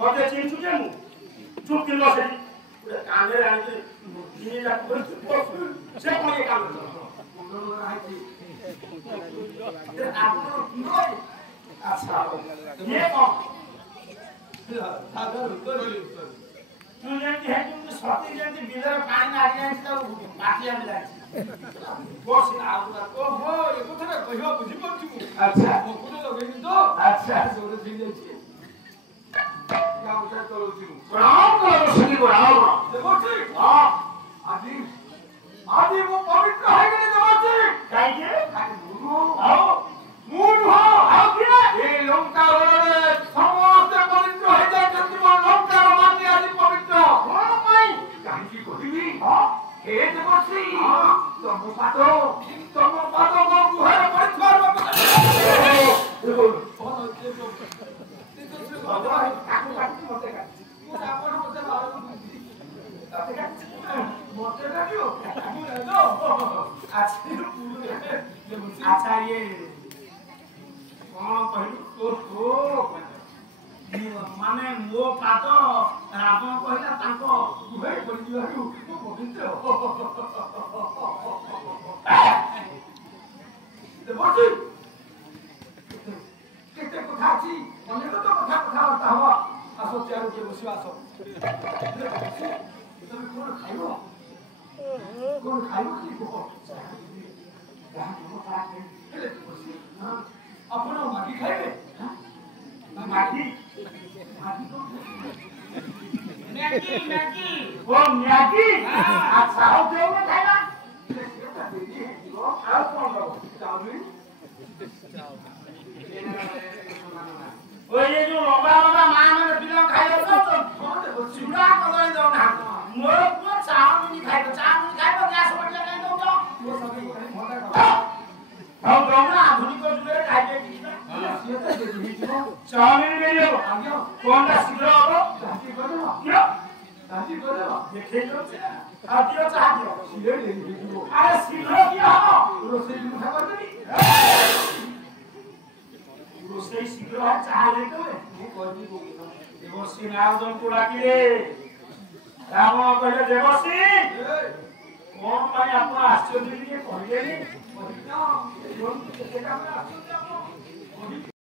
मते चिन्छु के मु चुप किन बसेली कामले आइले दिनेला से पनि काम गर्छ अच्छा ये कौन सागर तू जेंति है तू सती जेंति बिदर पानी आइ जान्छ त माथिया मिलाइ बस आउला ओहो यो कथरा कहियो बुझि पछु अच्छा म कुने लगेनि तो अच्छा जोरे दिले छी गाउँ चाहिँ चलो छु राम करो सकी राम देखो छी हां आदि आदि वो पवित्र है कि देवती काई के मुनु आओ मुनु हो आओ के ए लंका रे समस्त पवित्र है जाय जति लंका मानि आदि पवित्र कोन पाई काई की कहिबी हां हे देवती हां तम पातो को गुहार परिछर देखो कोन देखो भगवान काकु काकु मते का कोन आपण मते बारो ताते का मते का क्यों पूरा दो अच्छा ये कौन कहलु ओ माने मो पात रावण कहला तांको गुहे पड़ी दिवारु पवित्र देवती केते कथा छी अनेक तो कथा होता हो आसो चारु के बसिवा आसो তুমি কোন খাইবো কি কো গান কোন কাটে এলে বসি हां আপন মাগি খাইবে हां মাগি তো ম্যাগি ও ম্যাগি আচ্ছা ও দেও না খাইবা এটা দেখি ও আর কোন দাও চাউলি ওই যে লম্বা লম্বা মা মানে বিলং খাইলো তো চুড়া কলাই দাও না मोर को चाउमिन खाइको ग्यास बढ्ला खाइ दउ त म सबै मन्दा हौ गौना आधुनिक जुले खाइके किन यो त देखियो चाउमिन मेरो आग्यो कोनला शीघ्र हो जाति गर्नु यो जाति गर्नु देखेको छ आदियो चाहियो शीघ्र देखियो अरे शीघ्र के हो रोसै मुठा गर्नु रोसै शीघ्र चाहिएको म गर्नु बोकिन देव सिनाउदन टोला के राम कहले देवसी कोन पाई आपण आश्चर्य के कहले नि